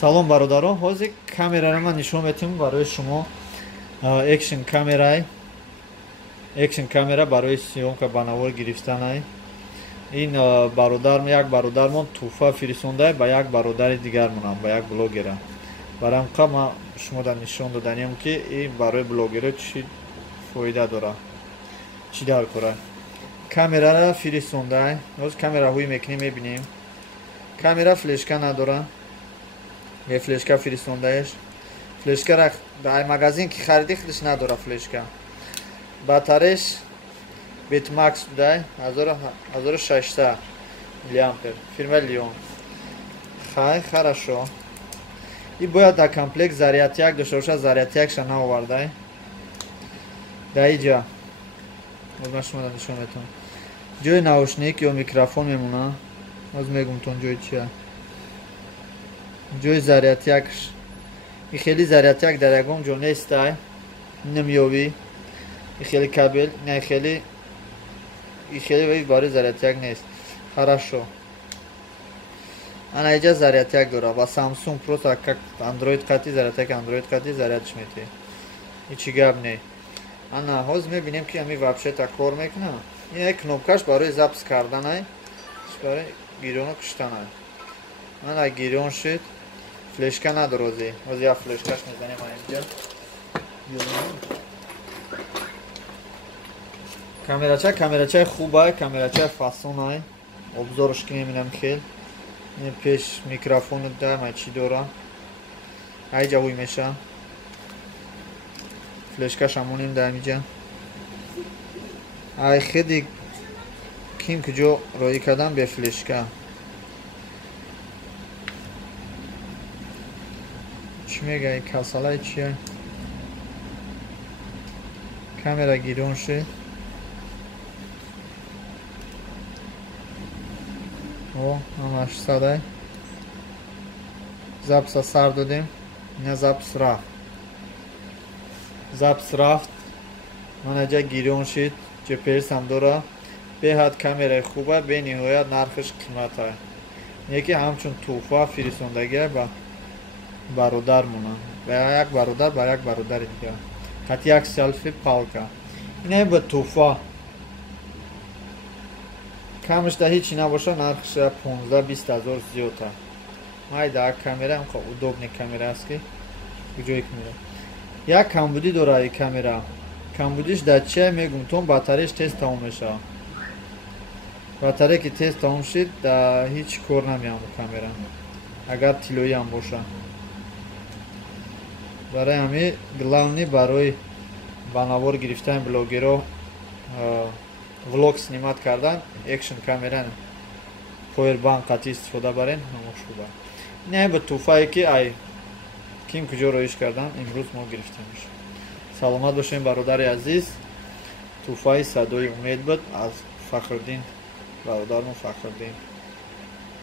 Салом бародарон, ҳозир камераро ман нишон метавонам барои шумо. Экшн камера барои сёёмка ба навор гирифтан. Ин як бародармон туҳфа фиристонда ба як бародари дигармонам, ба як блогера. Барамқа ман шумода нишон доданиям ки ин барои блогера чӣ фоида дора, чӣ дар кора. Камерара фиристонда. ҳозир камераҳои мекунем мебинем. Камера флешка надора. Е флешка фиристондаеш. Флешка дар магазин ки хариди худиш надора флешка. Батареяш Betmax дай 1600 миллиампер. Фирма Lion. Хай, хорошо. И бояд дар комплект зарядяк дошта боша, зарядякша наовардай. Да иҷа. Озма шумо да нишон метавонам. Ҷои наушник ё микрофон мемона. Оз мегумтон ҷои чия. ҷои зарядякш. И хели зарядяк дар ягон ҷо нестай. Намёвӣ. И хели кабел, не хели барои зарядяк нест. Хорошо. Ана иҷа зарядяк дора. Ба Samsung просто как Android қати зарядяк, Android қати зарядш метавӣ. Ҳичи гап не. Ана ҳозир мебинем ки ами вообще-то кор мекуна. Ин кнопкаш барои запс кардан, барои гирёна куштан. Ана гирён шуд. Флешка надорози. Ҳозир як флешкаш мезанем инҷа. Камерачаи хубай, камерачаи фасонай. Обзорш кинем инам хел. Ин пеш микрофону дай, май чӣ дора. Айҷа ҳуй меша. Флешкаш амонем дай инҷа. Ай хеди ким куҷо роӣ кардан бе флешка. Чӣ мегӯяй касалаи чия? Камера гирён шуд. Ҳамаш садай. Запса сар додем. Ина запс рафт. Ман аҷа гирён шуд. GPS ҳам дора. Беҳад камераи хуба, бениҳоят нархаш қимата. Яке ҳамчун туҳфа фиристондаги ба бародар монанд. Ба як бародар ба як бародари дигар. Ҳатти як селфи палка. Ина ба туҳфа. Камашда ҳичи набоша, нархша 15-20 ҳазор зиёда. Майда камера ҳамқа удобни камера аст ки куҷои камера. Як камбудӣ дора и камера. Камбудиш дар чия мегум тон батареяш тез тамом мешава. Батарея ки тез тамом шид, да ҳич кор намеям бо камера. Агар тилоӣ ҳам боша. Барои ҳами главни барои ба навор гирифтани блогеро влог снимат кардан экшн камера повербанк қати истифода барен ҳамош хуба. Ин ба туҳфае ки ай ким куҷо роиш кардан имрӯз мо гирифтемш. Саломат бошем бародари азиз. Туҳфаи садои умед буд аз Фахриддин, бародармон Фахриддин.